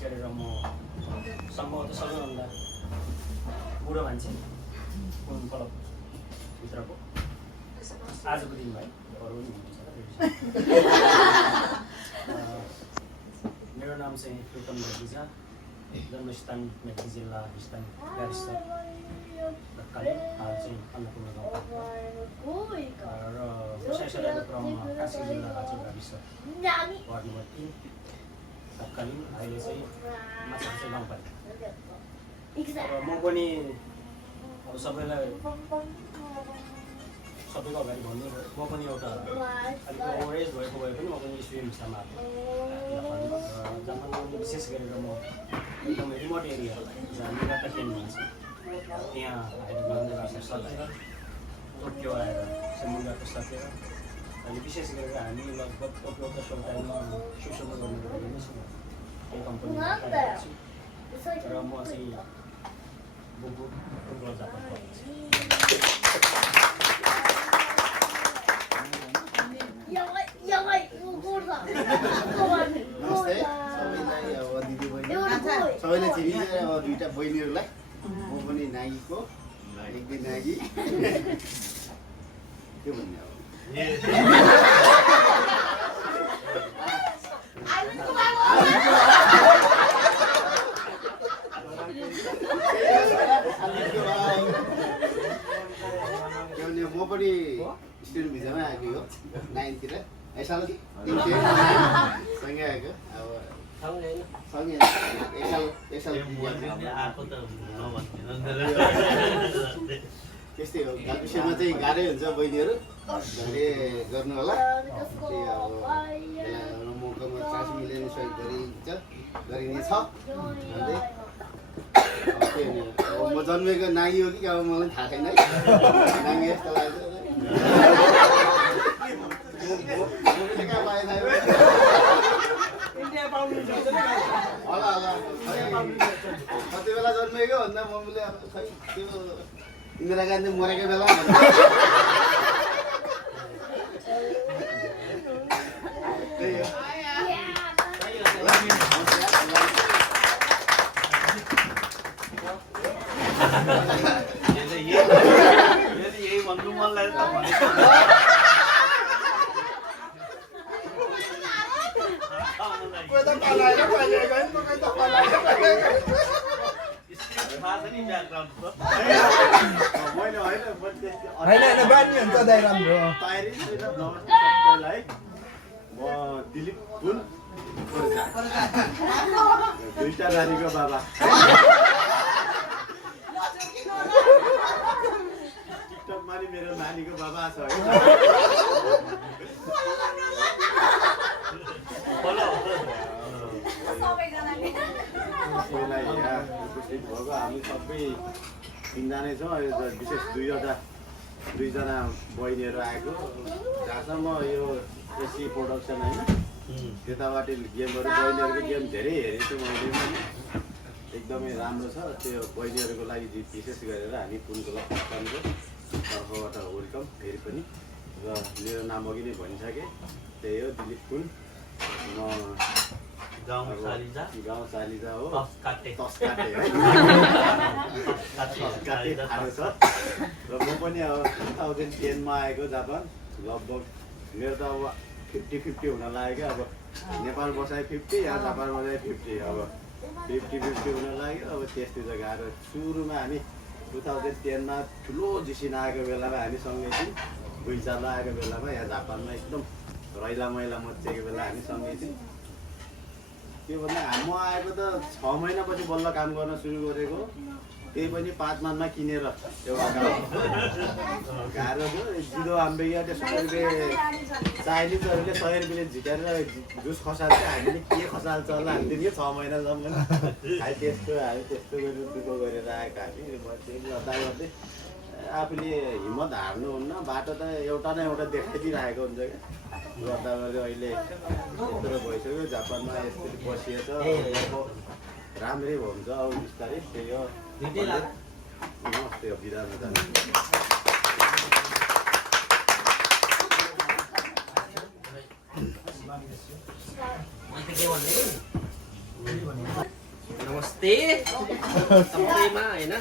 गरेर म सम्भवतः सबैभन्दा बुढो मान्छे कुन क्लबभित्रको आजको दिन भाइ अरू पनि हुनुहुन्छ। मेरो नाम चाहिँ प्रितम मेघिजा, जन्मस्थान मेची जिल्ला स्थान गाविस तत्कालीन हाल चाहिँ अन्नपूर्ण गाउँ र व्यवसायको क्रममा कास्की जिल्ला भाचुङ गाविस वार्ड नम्बर 3 तत्कालीन अहिले चाहिँ माछामासु गाउँपालिका। र म पनि अब सबैको अगाडि भन्नु म पनि एउटा अलिक ओभरेज भएको भए पनि म पनि स्टुडेन्ट हिसाबमा जापानमा विशेष गरेर म एकदम रिमोट एरिया जहाँ निगाटा केन भन्छ त्यहाँ आएर मन्दिरबाट सकेर टोकियो आएर समुद्रको सकेर अनि विशेष गरेर हामी लगभग टोकियोको टाइममा सुसुमा गर्नुको लागि नै छौँ यो कम्पनीमा र म चाहिँ बुबु जापान सबैले चिनिन्छ अब दुईटा बहिनीहरूलाई म पनि नागीको एक दिन नागी के भन्ने अब म पनि स्टुडेन्ट भिजामै आएको हो 9 तिर साल सँगै आएको अब सँगै एक साल त्यस्तै हो। विषयमा चाहिँ गाह्रै हुन्छ बहिनीहरू धैर्य गर्नु होला। त्यही अब मौकामा चान्स मिलेर सहयोग गरिनेछ भन्दै म जन्मेको नागी हो कि अब मलाई थाहा छैन है। नागी जस्तो लाग्छ कति बेला जन्मेको भन्दा मम्मीले अब खै त्यो इन्दिरा गान्धी मरेको बेला त्यही हो। यही भन्नु मन लाग्छ दिलीप पुन दुईटा नानीको बाबा टिकटकमा नि मेरो नानीको बाबा छ है। उपस्थित भएको हामी सबै तिनजनै छौँ। विशेष दुईजना बहिनीहरू आएको जहाँसम्म यो एसी प्रोडक्सन होइन त्यताबाट गेमहरू बहिनीहरूको गेम धेरै हेरेको छु मैले एकदमै राम्रो छ। त्यो बहिनीहरूको लागि विशेष गरेर हामी पुन क्लब कप्तानको तर्फबाट वेलकम फेरि पनि। र मेरो नाम अघि नै भनिसकेँ, त्यही हो दिलीप पुन। म गाउँ सालिजा हो, तस काटे है ठाडो छ। र म पनि अब 2010 मा आएको जापान। लगभग मेरो त अब 50-50 हुन लाग्यो। अब नेपाल बसाइ 50, यहाँ जापान बसाइ 50, अब 50-50 हुन लाग्यो। अब त्यस्तै त गाह्रो। सुरुमा हामी 2010 मा ठुलो झिसिन आएको बेलामा हामी सँगै थियौँ। भुइँचालो आएको बेलामा यहाँ जापानमा एकदम रैला मैला मचेको बेला हामी सँगै थियौँ। त्योभन्दा म आएको त 6 महिनापछि बल्ल काम गर्न सुरु गरेको। त्यही पनि 5 मानमा किनेर एउटा गाह्रो थियो। जिरो आम्बेया 100 रुपियाँ चाइनिजहरूले 100 रुपियाँले झिकेर जुस खसाल्छ। हामीले के खसाल्छ होला हामीले 6 महिनासम्म हामी त्यस्तो गरेर दुःख गरेर आएको हामी। गर्दा गर्दै आफूले हिम्मत हार्नुहुन्न। बाटो त एउटा न एउटा देखाइदिइरहेको हुन्छ क्या। गर्दा गर्दै अहिले यत्रो भइसक्यो जापानमा यसरी बसिएछ। राम्रै हुन्छ अब बिस्तारै। त्यही हो नमस्ते हो बिदामा जानु। नमस्ते सबैमा होइन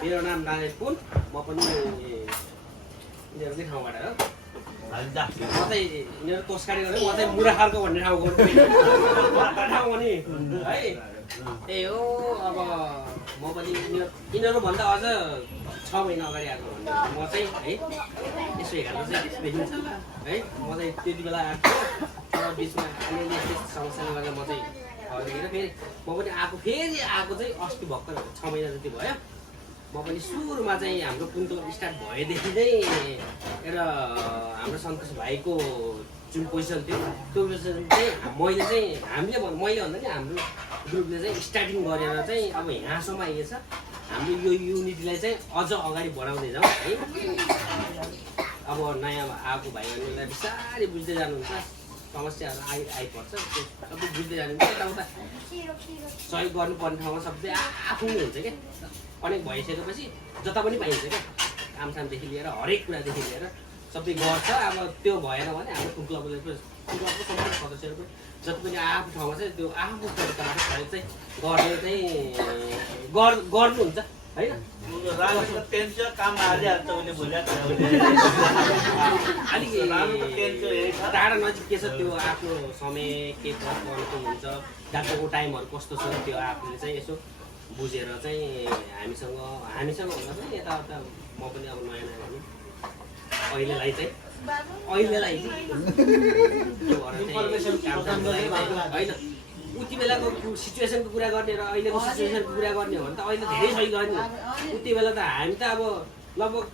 मेरो नाम नारायण पुन म पनि यिनीहरूकै ठाउँबाट हो म चाहिँ यिनीहरू तोसकाडी गरेँ म चाहिँ मुराखालको भन्ने ठाउँको ठाउँ पनि है त्यही हो अब म पनि यिनीहरूभन्दा अझ 6 महिना अगाडि आएको भन्दा म चाहिँ है यसो हेर्नु चाहिँ देखिन्छ है म चाहिँ त्यति बेला आएको तर बिचमा अलिअलि यस्तो समस्याले गर्दा म चाहिँ फर्केर फेरि म पनि फेरि आएको चाहिँ अस्ति भर्खर 6 महिना जति भयो म पनि सुरुमा चाहिँ हाम्रो कुन्टो स्टार्ट भएदेखि नै एउटा हाम्रो सन्तोष भाइको जुन पोजिसन थियो त्यो पोजिसन चाहिँ हामीले भन्दा नि हाम्रो ग्रुपले चाहिँ स्टार्टिङ गरेर चाहिँ अब यहाँसम्म आइएछ हाम्रो यो युनिटीलाई चाहिँ अझ अगाडि बढाउँदै जाउँ है अब नयाँ आएको भाइहरूलाई बिस्तारै बुझ्दै जानुहुन्छ समस्याहरू आइपर्छ त्यो सबै बुझ्दै जानुहुन्छ यताउता सहयोग गर्नुपर्ने ठाउँमा सबै आफू नै हुन्छ क्या अनेक भइसकेपछि जता पनि पाइन्छ क्या कामसामदेखि लिएर हरेक कुरादेखि लिएर सबै गर्छ अब त्यो भएन भने हाम्रो क्लबको सम्पूर्ण सदस्यहरू पनि जति पनि आफ्नो ठाउँमा चाहिँ त्यो आफ्नो तरिकाबाट सहयोग चाहिँ गर्ने चाहिँ गर्नुहुन्छ होइन टाढा नजिक के छ त्यो आफ्नो समय के गर्नु हुन्छ डाक्टरको टाइमहरू कस्तो छ त्यो आफूले चाहिँ यसो बुझेर चाहिँ हामीसँग भन्दा पनि यताउता म पनि अब नयाँ पनि अहिलेलाई चाहिँ होइन उति बेलाको सिचुएसनको कुरा गर्ने र अहिलेको सिचुएसनको कुरा गर्ने हो भने त अहिले धेरै सही गर्ने उति बेला त हामी त अब लगभग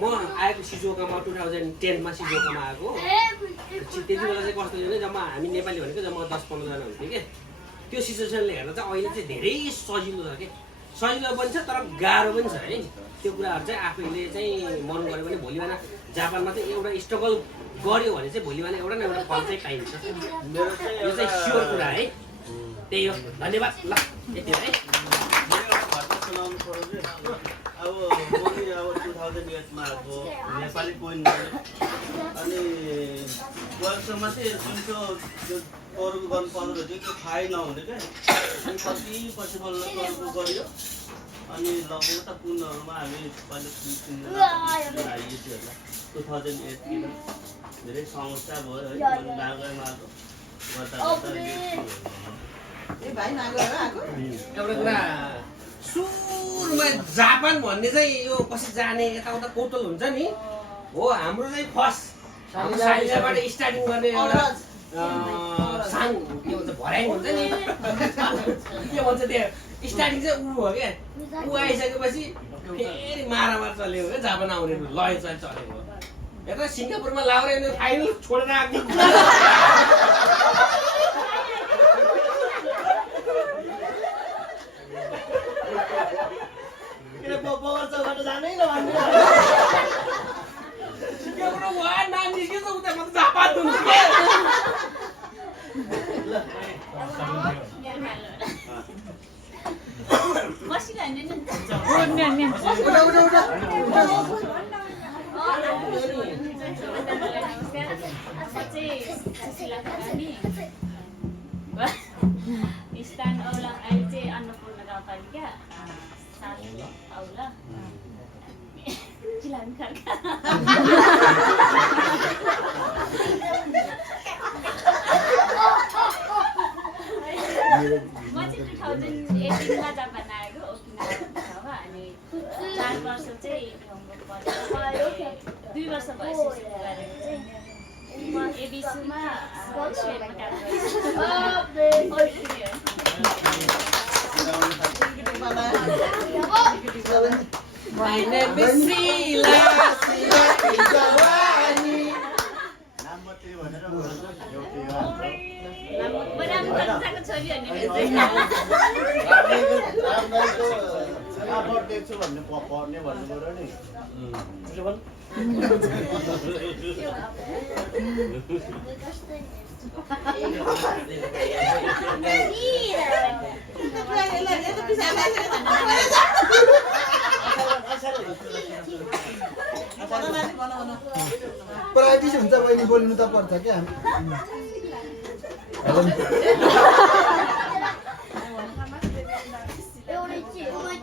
म आएको सिजोकामा 2010मा सिजोकामा आएको त्यति बेला चाहिँ कस्तो थियो भने जम्मा हामी नेपाली भनेको जम्मा 10-15 जना हुन्थ्यो कि त्यो सिचुएसनले हेर्दा चाहिँ अहिले चाहिँ धेरै सजिलो छ कि सजिलो पनि छ तर गाह्रो पनि छ है त्यो कुराहरू चाहिँ आफैले चाहिँ मन गऱ्यो भने भोलि बिहान जापानमा चाहिँ एउटा स्ट्रगल गऱ्यो भने चाहिँ भोलि बिहान एउटा न एउटा फल चाहिँ पाइन्छ यो चाहिँ स्योर कुरा है त्यही हो धन्यवाद ल यति है अब म नि अब 2008 मा आएको नेपाली कोइन अनि वर्षमा चाहिँ जुन त्यो अरूको गर्नु पर्दो थियो त्यो थाहै नहुने क्या अनि कति पछि बल्ल अरूको गरियो अनि लगभग त कुनहरूमा हामी पहिले आइयो थियो होला 2008 तिर धेरै समस्या भयो है नागरमा एउटा कुरा सुरुमा जापान भन्ने चाहिँ यो कसरी जाने यताउता पोर्टल हुन्छ नि हो हाम्रो चाहिँ फर्स्ट साइजबाट स्टार्टिङ गर्ने एउटा साङ के भन्छ भर्याङ हुन्छ नि के भन्छ त्यो स्टार्टिङ चाहिँ ऊ हो क्या ऊ आइसकेपछि फेरि मारामार चलेको क्या जापान आउने लय चाहिँ चलेको यता सिङ्गापुरमा लाउरे फाइनल छोडेर आएको जानै नभन्ने सिङ्गापुरमा भयो नाम निस्किन्छ उता म त जापान दुन्छु स्थान औला अहिले चाहिँ अन्नपूर्ण गाउँपालिका औला जिल्ला खर्का म चाहिँ 2018 मा जापान आएको ओकिनावा अनि 4 वर्ष चाहिँ होमवर्क पढेको 2 वर्ष भइसक्यो गरेको चाहिँ म एबिसीमा स्वेरमा काम गर्छु My name is Sila. Privacy हुन्छ बहिनी बोल्नु त पर्छ क्या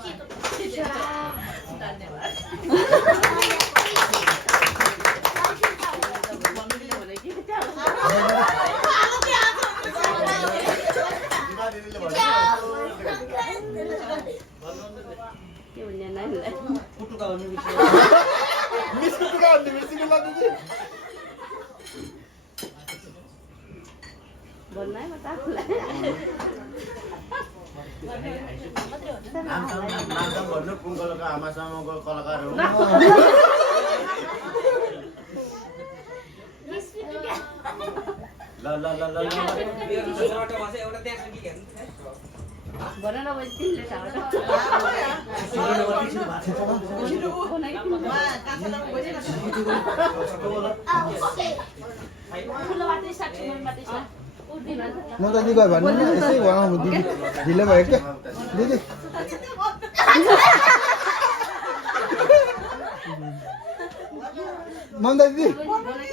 के भन्ने नानीलाई कुटुका भन्ने विषय भन्नु है म त आफूलाई नाम भन्नु कुङ्कलको आमासँगको कलाकार हो ल ल ल ल एउटा त्यहाँ छ कि हेर्नु भन न मैले तिमीले थाहा ठुलो बाटै साथी मन बाटै छ म त दिदी गयो भन्नु नि यसै बनाउनु दिदी ढिलो भयो क्या दिदी ममता दिदी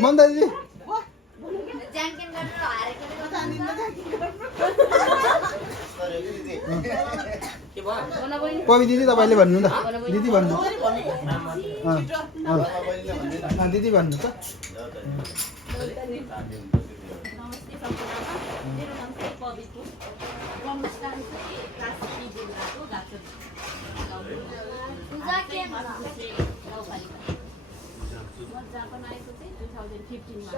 ममता दिदी पवि दिदी तपाईँले भन्नु त दिदी भन्नु दिदी भन्नु त नमस्ते सम्पूर्णमा मेरो नाम चाहिँ पवित्र जन्मस्थान चाहिँ कास्की जिल्लाको गाछोट गाउँपालिका म जापान आएको चाहिँ 2015मा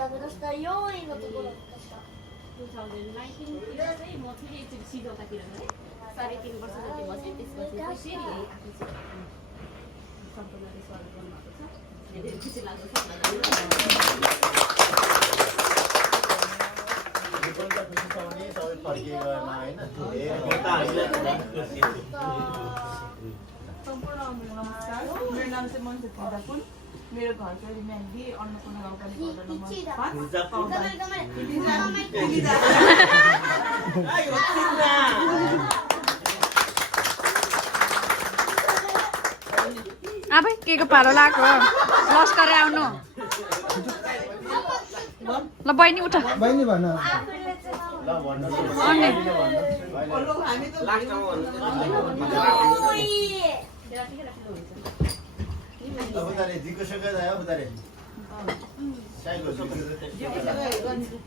2019तिर चाहिँ म फेरि एकचोटि सिजौतातिर गएँ 3.5 वर्ष जति बसेँ त्यसपछि चाहिँ फेरि आएको छु सम्पूर्णले स्वागत गर्नुभएको छ धेरै खुसी लाग्छ सम्पूर्ण नमस्कार मेरो नाम चाहिँ मन्सु थापापुन मेरो घर चाहिँ रिम्याङ्गी अन्नपूर्ण गाउँपालिका आबै के को पालो लाग्यो लस्करै आउनु ल बहिनी उठ बहिनी भन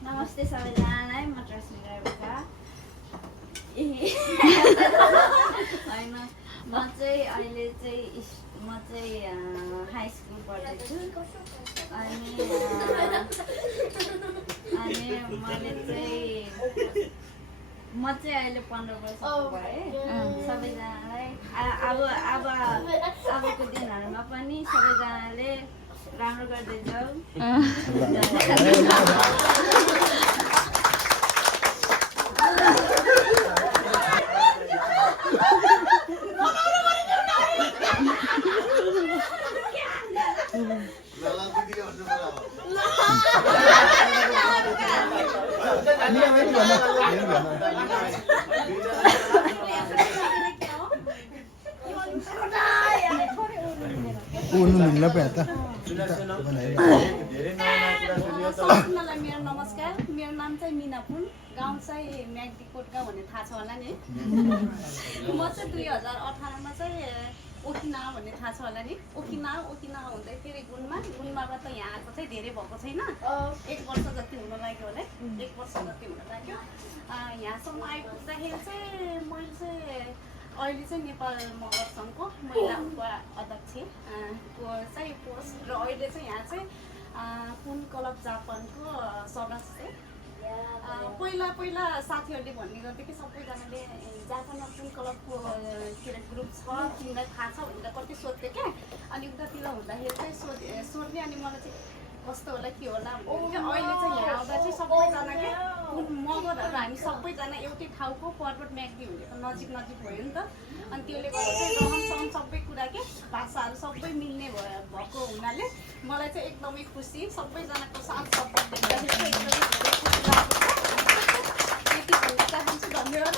नमस्ते सबैजनालाई म ट्रस्मी रेबेका होइन म चाहिँ अहिले चाहिँ हाई स्कुल पढ्दैछु अनि मैले चाहिँ म चाहिँ अहिले 15 वर्षको भएँ सबैजनालाई अबको दिनहरूमा पनि सबैजनाले राम्रो गर्दै जाऊ सबैजनालाई मेरो नमस्कार मेरो नाम चाहिँ मिना पुन गाउँ चाहिँ म्याग्दी कोटका भन्ने थाहा छ होला नि म चाहिँ 2018मा चाहिँ ओकिनावा भन्ने थाहा छ होला नि ओकिनावा हुँदै फेरि गुल्माबाट यहाँ आएको चाहिँ धेरै भएको छैन 1 वर्ष जति हुन लाग्यो होला 1 वर्ष जति हुन लाग्यो यहाँसम्म आइपुग्दाखेरि चाहिँ मैले चाहिँ अहिले चाहिँ नेपाल मगर सङ्घको महिला उपाध्यक्षको चाहिँ पोस्ट र अहिले चाहिँ यहाँ चाहिँ कुन क्लब जापानको सदस्य पहिला साथीहरूले भन्ने गर्थ्यो कि सबैजनाले जापानमा कुन क्लबको के अरे ग्रुप छ तिमीलाई थाहा छ भनेर कति सोध्थ्यो क्या अनि उतातिर हुँदाखेरि चाहिँ सोध्ने अनि मलाई चाहिँ कस्तो होला के होला अहिले चाहिँ यहाँ आउँदा चाहिँ सबैजना क्या कुन मगरहरू हामी सबैजना एउटै ठाउँको पर्वत म्याग्दी हुने त नजिक भयो नि त अनि त्यसले गर्दा चाहिँ रहनसहन सबै कुरा के भाषाहरू सबै मिल्ने भएको हुनाले मलाई चाहिँ एकदमै खुसी सबैजनाको साथ सपोर्ट देख्दाखेरि चाहिँ एकदमै धेरै खुसी लागेको छ यति भन्न चाहन्छु धन्यवाद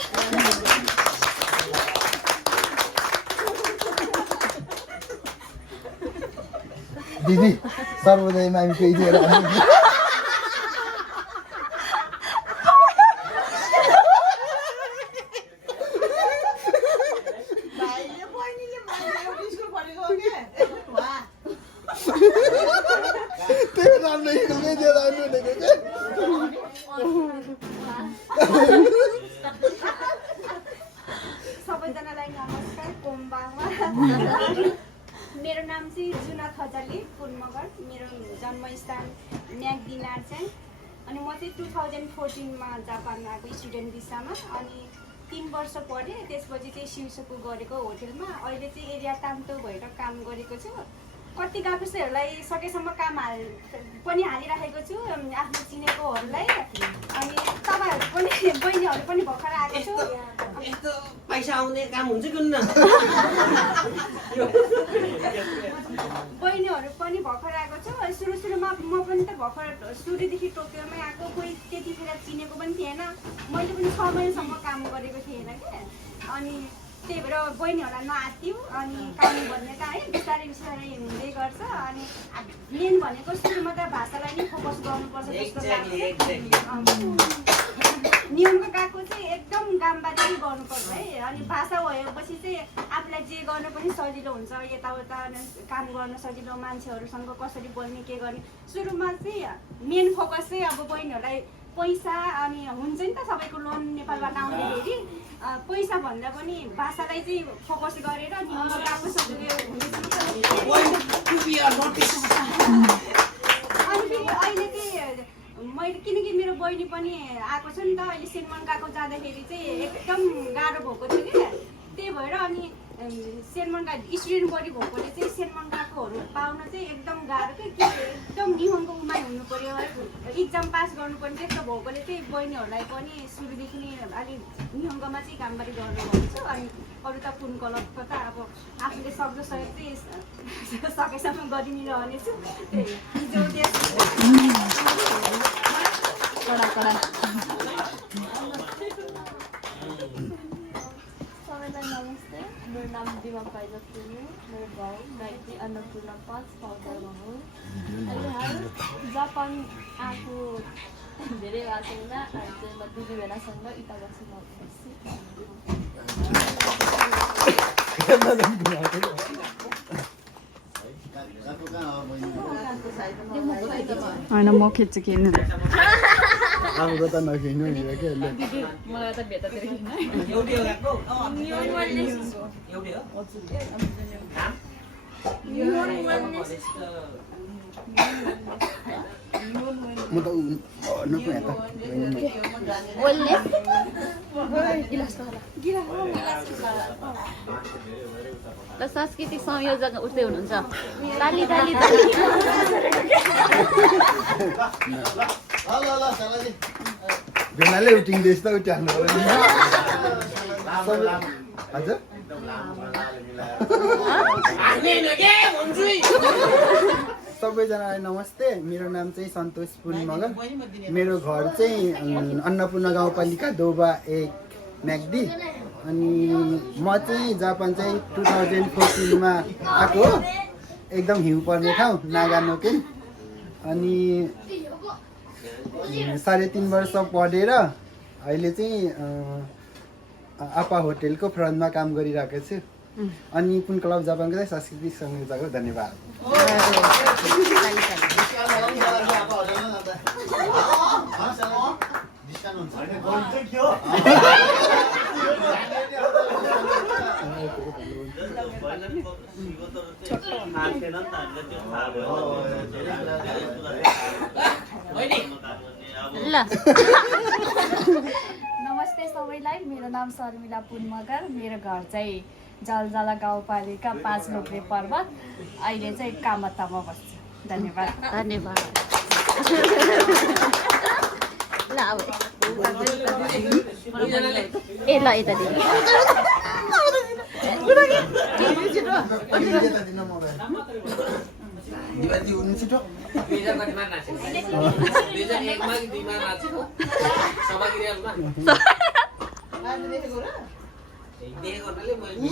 दिदी सर्वोदयमा हामी केही दिएर भाइले बहिनी सबैलाई नमस्कार कोम्बाङमा मेरो नाम चाहिँ जुना खजाली पुनमगर मेरो जन्मस्थान म्याग्दी नार्चेन अनि म चाहिँ 2014मा जापान आएको स्टुडेन्ट भिसामा अनि 3 वर्ष पढेँ त्यसपछि चाहिँ शिवसोकु गरेको होटेलमा अहिले चाहिँ एरिया ताम्तो भएर काम गरेको छु कति गाविसहरूलाई सकेसम्म काम पनि हालिराखेको छु आफ्नो चिनेकोहरूलाई अनि तपाईँहरू पनि बहिनीहरू पनि भर्खर आएको छु यस्तो पैसा आउने काम हुन्छ कि हुन्न बहिनीहरू पनि भर्खर आएको छु सुरुमा म पनि त भर्खर सुरुदेखि टोकियोमै आएको कोही त्यतिखेर चिनेको पनि थिएन मैले पनि 6 महिनासम्म काम गरेको थिएन क्या अनि त्यही भएर बहिनीहरूलाई नआत्यो अनि काम भन्ने त है बिस्तारै बिस्तारै हुँदै गर्छ अनि मेन भनेको सुरुमा त भाषालाई नै फोकस गर्नुपर्छ जस्तो लाग्छ नियमको गएको चाहिँ एकदम गाम्बारी गर्नुपर्छ है अनि भाषा भएपछि चाहिँ आफूलाई जे गर्न पनि सजिलो हुन्छ यताउता काम गर्न सजिलो मान्छेहरूसँग कसरी बोल्ने के गर्ने सुरुमा चाहिँ मेन फोकस चाहिँ अब बहिनीहरूलाई पैसा अनि हुन्छ नि त सबैको लोन नेपालबाट आउँदाखेरि पैसा भन्दा पनि भाषालाई चाहिँ फोकस गरेर नियमको गएको सजिलो हुनेछ अनि फेरि अहिले चाहिँ मैले किनकि मेरो बहिनी पनि आएको छ नि त अहिले सेनमन गएको जाँदाखेरि चाहिँ एकदम गाह्रो भएको थियो क्या त्यही भएर अनि सेनमन स्टुडेन्ट बढी भएकोले चाहिँ सेनमन गएकोहरू पाउन चाहिँ एकदम गाह्रो के एकदम निहुनको उमाइ हुनु पऱ्यो इक्जाम पास गर्नुपर्ने त्यस्तो भएकोले चाहिँ बहिनीहरूलाई पनि सुरुदेखि नै अलिक निहुङ्गोमा चाहिँ कामबारी गर्नु भन्छ अनि अरू त कुन कलरको त अब आफूले सक्दो सहयोग चाहिँ सकेसम्म गरि नै रहनेछु सबैलाई नमस्ते मेरो नाम दिमा पाइजा पुग्नु मेरो गाउँ म्याग्दी अन्नपूर्ण 5 पाउडर हो अहिले हाल जापान आएको धेरै भएको छैन अहिले चाहिँ म दिदी बेलासँग इता बसेर होइन म खिच्छु किन्नु राम्रो त नखिच्नु नि के मलाई त भेटातिर खिच्नु म त नपुग्या ल सांस्कृतिक संयोजक उठ्दै हुनुहुन्छ ताली ताली भेनाले उठिँदैछ त उठ्याल्नु हजुर सबैजनालाई नमस्ते मेरो नाम चाहिँ सन्तोष पुन मगर मेरो घर चाहिँ अन्नपूर्ण गाउँपालिका दोबा 1 म्याग्दी अनि म चाहिँ जापान चाहिँ 2014मा आएको एकदम हिउँ पर्ने ठाउँ नागानोकेन अनि 3.5 वर्ष पढेर अहिले चाहिँ आपा होटेलको फ्रन्टमा काम गरिरहेको छु अनि कुन क्लब जापानको चाहिँ सांस्कृतिक संयोजक हो धन्यवाद नमस्ते सबैलाई मेरो नाम शर्मिला पुन मगर मेरो घर चाहिँ जलजला गाउँपालिका 5 लोक्रे पर्वत अहिले चाहिँ कामतामा बस्छु धन्यवाद धन्यवाद ल अब ए ल यता दिनु छिटो 2001 मा नाचेको 2001 मा कि 2 मा नाचेको सभागृहमा देखेको र देखेको मैले